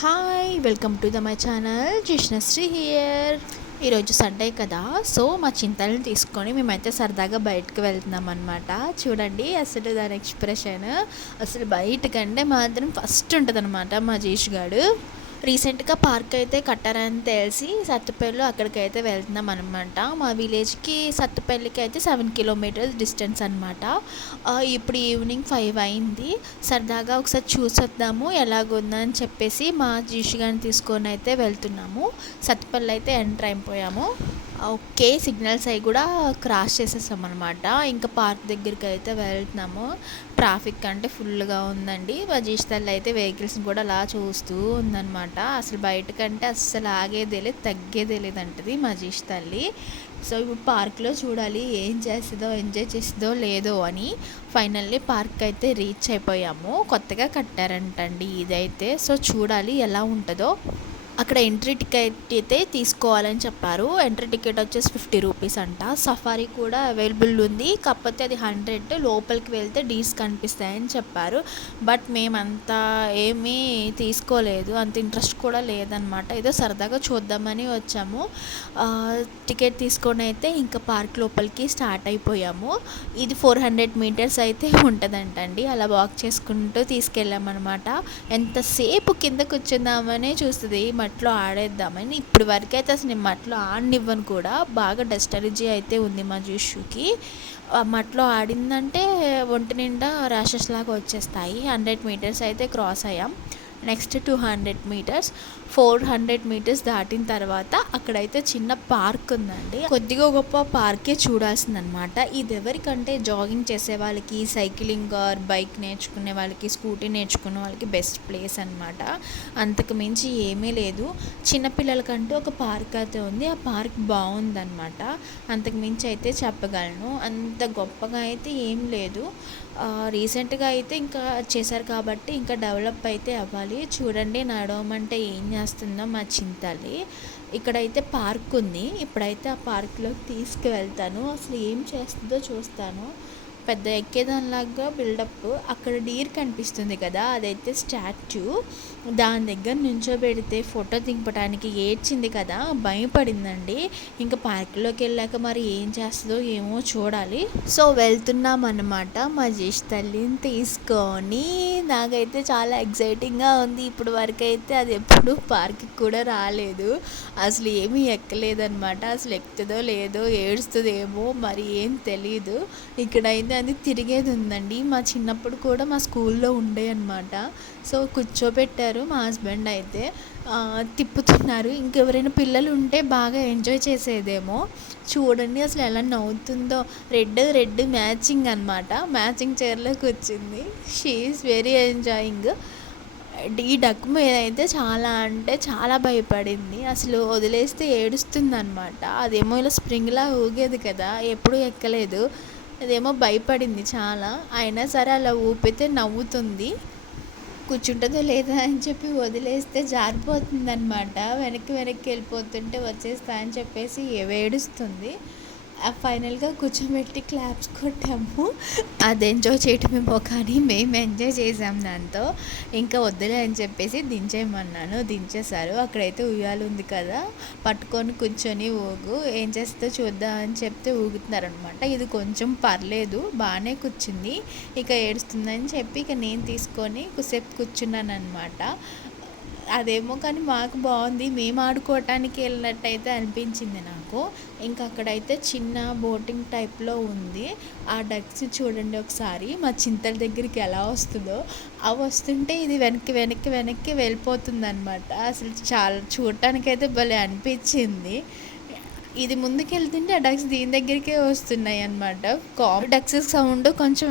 Hi welcome to my channel Jishnasri here. ఈరోజు Sunday కదా, so మా చింతల్ని తీసుకొని మేమైతే సరదాగా బయటకు వెళ్తున్నాం అనమాట. చూడండి అసలు దాని ఎక్స్ప్రెషన్, అసలు బయటకంటే మాత్రం ఫస్ట్ ఉంటుంది అనమాట మా జీష్ గాడు. రీసెంట్గా పార్క్ అయితే కట్టారని తెలిసి సత్తుపల్లిలో అక్కడికైతే వెళ్తున్నాం అనమాట. మా విలేజ్కి సత్తుపల్లికి అయితే 7 కిలోమీటర్స్ డిస్టెన్స్ అనమాట. ఇప్పుడు ఈవినింగ్ 5 అయింది. సరదాగా ఒకసారి చూసొద్దాము ఎలాగుందని చెప్పేసి మా జీషు గారిని తీసుకొని అయితే వెళ్తున్నాము. సత్తుపల్లి అయితే ఎంటర్ అయిపోయాము. ఓకే, సిగ్నల్స్ అవి కూడా క్రాస్ చేసేసాం అనమాట. ఇంకా పార్క్ దగ్గరికి అయితే వెళ్తున్నాము. ట్రాఫిక్ అంటే ఫుల్గా ఉందండి. మజీష్ తల్లి అయితే వెహికల్స్ని కూడా అలా చూస్తూ ఉందన్నమాట. అసలు బయటకంటే అస్సలు ఆగేదే లేదు, తగ్గేదే లేదంటది మజీష్ తల్లి. సో ఇప్పుడు పార్క్లో చూడాలి ఏం చేస్తుందో, ఎంజాయ్ చేస్తుందో లేదో అని. ఫైనల్లీ పార్క్ అయితే రీచ్ అయిపోయాము. కొత్తగా కట్టారంటండి ఇదైతే. సో చూడాలి ఎలా ఉంటుందో. అక్కడ ఎంట్రీ టికెట్ అయితే తీసుకోవాలని చెప్పారు. ఎంట్రీ టికెట్ వచ్చేసి 50 రూపీస్ అంట. సఫారీ కూడా అవైలబుల్ ఉంది, కాకపోతే అది 100. లోపలికి వెళ్తే డీస్ కనిపిస్తాయని చెప్పారు. బట్ మేమంతా ఏమీ తీసుకోలేదు, అంత ఇంట్రెస్ట్ కూడా లేదనమాట. ఏదో సరదాగా చూద్దామని వచ్చాము. టికెట్ తీసుకొని అయితే ఇంకా పార్క్ లోపలికి స్టార్ట్ అయిపోయాము. ఇది 400 మీటర్స్ అయితే ఉంటుందంటండి. అలా వాక్ చేసుకుంటూ తీసుకెళ్ళామన్నమాట. ఎంతసేపు కింద కూర్చుందామనే చూస్తుంది, మట్లో ఆడేద్దామని. ఇప్పుడు వరకైతే అసలు నేను మట్లో ఆడనివ్వను కూడా. బాగా డస్ట్ అలర్జీ అయితే ఉంది మా జూషుకి. మట్లో ఆడిందంటే ఒంటి నిండా ర్యాషెస్ లాగా వచ్చేస్తాయి. 100 మీటర్స్ అయితే క్రాస్ అయ్యాం. నెక్స్ట్ 200 మీటర్స్, 400 మీటర్స్ దాటిన తర్వాత అక్కడైతే చిన్న పార్క్ ఉందండి. కొద్దిగా గొప్ప పార్కే చూడాల్సిందనమాట. ఇది ఎవరికంటే జాగింగ్ చేసే వాళ్ళకి, సైక్లింగ్ ఆర్ బైక్ నేర్చుకునే వాళ్ళకి, స్కూటీ నేర్చుకునే వాళ్ళకి బెస్ట్ ప్లేస్ అనమాట. అంతకు మించి ఏమీ లేదు. చిన్నపిల్లలకంటూ ఒక పార్క్ అయితే ఉంది. ఆ పార్క్ బాగుందన్నమాట. అంతకు మించి అయితే చెప్పగలను. అంత గొప్పగా అయితే ఏం లేదు. రీసెంట్గా అయితే ఇంకా చేశారు కాబట్టి ఇంకా డెవలప్ అయితే అవ్వాలి. చూడండి నడవమంటే ఏం చేస్తుందో మా చింతలి. ఇక్కడైతే పార్క్ ఉంది. ఇప్పుడైతే ఆ పార్క్లోకి తీసుకువెళ్తాను. అసలు ఏం చేస్తుందో చూస్తాను. పెద్ద ఎక్కేదానిలాగా బిల్డప్. అక్కడ డీర్ కనిపిస్తుంది కదా, అదైతే స్టాచ్యూ. దాని దగ్గర నుంచోబెడితే ఫోటో దింపడానికి ఏడ్చింది కదా, భయపడిందండి. ఇంకా పార్క్లోకి వెళ్ళాక మరి ఏం చేస్తుందో ఏమో చూడాలి. సో వెళ్తున్నాం అన్నమాట మా జీష్ తల్లిని తీసుకొని. నాకైతే చాలా ఎగ్జైటింగ్గా ఉంది. ఇప్పుడు వరకు అయితే అది ఎప్పుడు పార్క్కి కూడా రాలేదు. అసలు ఏమీ ఎక్కలేదన్నమాట. అసలు ఎక్కుతుందో లేదో, ఏడుస్తుందేమో మరి ఏం తెలీదు. ఇక్కడైతే అది తిరిగేది ఉందండి. మా చిన్నప్పుడు కూడా మా స్కూల్లో ఉండే అనమాట. సో కూర్చోబెట్టారు మా హస్బెండ్ అయితే, తిప్పుతున్నారు. ఇంకెవరైనా పిల్లలు ఉంటే బాగా ఎంజాయ్ చేసేదేమో. చూడండి అసలు ఎలా నవ్వుతుందో. రెడ్ రెడ్ మ్యాచింగ్ అనమాట. మ్యాచింగ్ చైర్లో కూర్చుంది. She is very enjoying. ఈ డక్ మీద అయితే చాలా అంటే చాలా భయపడింది. అసలు వదిలేస్తే ఏడుస్తుంది అనమాట. అదేమో ఇలా స్ప్రింగ్లా ఊగేది కదా, ఎప్పుడూ ఎక్కలేదు. అదేమో భయపడింది చాలా. అయినా సరే అలా ఊపితే నవ్వుతుంది. కూర్చుంటుందో లేదా అని చెప్పి వదిలేస్తే జారిపోతుంది అనమాట. వెనక్కి వెళ్ళిపోతుంటే వచ్చేస్తా అని చెప్పేసి ఏడుస్తుంది. ఫైనల్గా కూర్చోబెట్టి క్లాప్స్ కొట్టాము. అది ఎంజాయ్ చేయటమేమో కానీ మేము ఎంజాయ్ చేసాం దాంతో. ఇంకా వద్దులే అని చెప్పేసి దించేయమన్నాను, దించేశారు. అక్కడైతే ఉయ్యాలు ఉంది కదా, పట్టుకొని కూర్చొని ఊగు, ఏం చేస్తే చూద్దాం అని చెప్తే ఊగుతున్నారనమాట. ఇది కొంచెం పర్లేదు, బాగానే కూర్చుంది. ఇక ఏడుస్తుందని చెప్పి ఇక నేను తీసుకొని కొద్దిసేపు కూర్చున్నాను అనమాట. అదేమో కానీ మాకు బాగుంది. మేము ఆడుకోవటానికి వెళ్ళినట్టయితే అనిపించింది నాకు. ఇంకా అక్కడైతే చిన్న బోటింగ్ టైప్లో ఉంది. ఆ డక్స్ చూడండి ఒకసారి మా చింతల దగ్గరికి ఎలా వస్తుందో. అవి వస్తుంటే ఇది వెనక్కి వెళ్ళిపోతుంది అనమాట. అసలు చాలా చూడటానికైతే భలే అనిపించింది. ఇది ముందుకెళ్తుంటే ఆ డక్స్ దీని దగ్గరికే వస్తున్నాయి అనమాట. డక్స్ సౌండ్ కొంచెం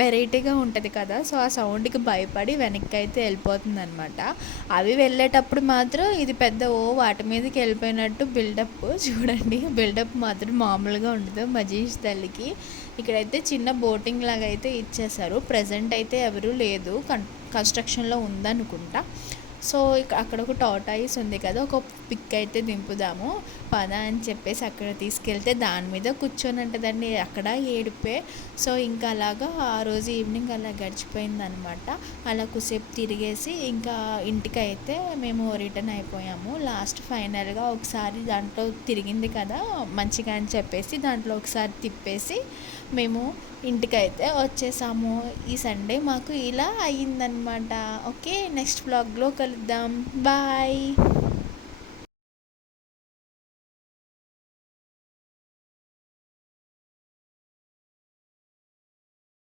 వెరైటీగా ఉంటుంది కదా, సో ఆ సౌండ్కి భయపడి వెనక్కి అయితే వెళ్ళిపోతుంది అనమాట. అవి వెళ్ళేటప్పుడు మాత్రం ఇది పెద్ద వాటి మీదకి వెళ్ళిపోయినట్టు బిల్డప్. చూడండి బిల్డప్ మాత్రం మామూలుగా ఉండదు మజీష్ తల్లికి. ఇక్కడైతే చిన్న బోటింగ్ లాగా అయితే ఇచ్చేసారు. ప్రజెంట్ అయితే ఎవరూ లేదు, కన్స్ట్రక్షన్లో ఉందనుకుంటా. సో అక్కడ ఒక టార్టాయిస్ ఉంది కదా, ఒక పిక్ అయితే దింపుదాము పద అని చెప్పేసి అక్కడ తీసుకెళ్తే దాని మీద కూర్చొని ఉంటుందండి. అక్కడ ఏడిపే. సో ఇంకా అలాగా ఆ రోజు ఈవినింగ్ అలా గడిచిపోయిందనమాట. అలా కొద్దిసేపు తిరిగేసి ఇంకా ఇంటికైతే మేము రిటర్న్ అయిపోయాము. లాస్ట్ ఫైనల్గా ఒకసారి దాంట్లో తిరిగింది కదా మంచిగా అని చెప్పేసి దాంట్లో ఒకసారి తిప్పేసి మేము ఇంటికైతే వచ్చేసాము. ఈ సండే మాకు ఇలా అయ్యిందనమాట. ఓకే, నెక్స్ట్ వ్లాగ్లో కలుద్దాం. బాయ్.